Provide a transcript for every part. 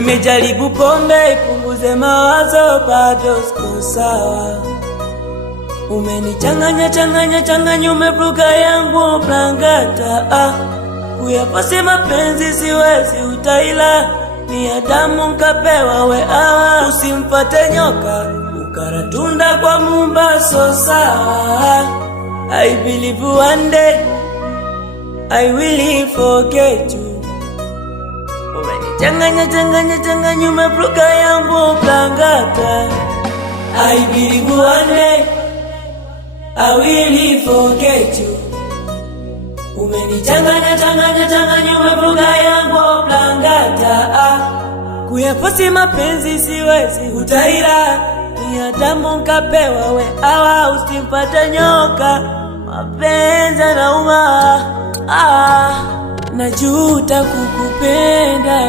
Nimejaribu pombe ipunguze mawazo, bado siko sawa. Umenichanganya, umevuruga yangu blangata. Kuyapasi mapenzi siwezi, utaila ni Adamu nkapewa we awa. Usimfate nyoka ukaratunda kwa mumba, so sawa. I believe one day I will forget you. Umenichanganya, umevuruga yangu blangata. I believe one day I will forget you. Umenichanganya, umevuruga yangu blangata. Kuyafosi mapenzi siwezi, utaila ni Adamu nkapewa we awa. Usimpate nyoka, mapenzi yanauma. Najuta kukupenda,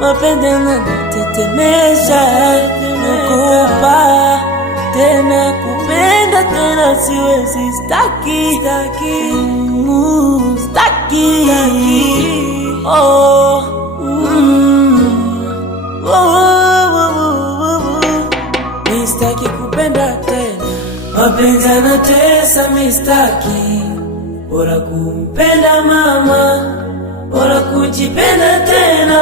mapenzi yananitetemesha. Nakupa tena, kupenda tena siwezi, staki. Mistaki kupenda tena, mapenzi yanatesa, mistaki. Bora kumpenda mama, bora kujipenda tena.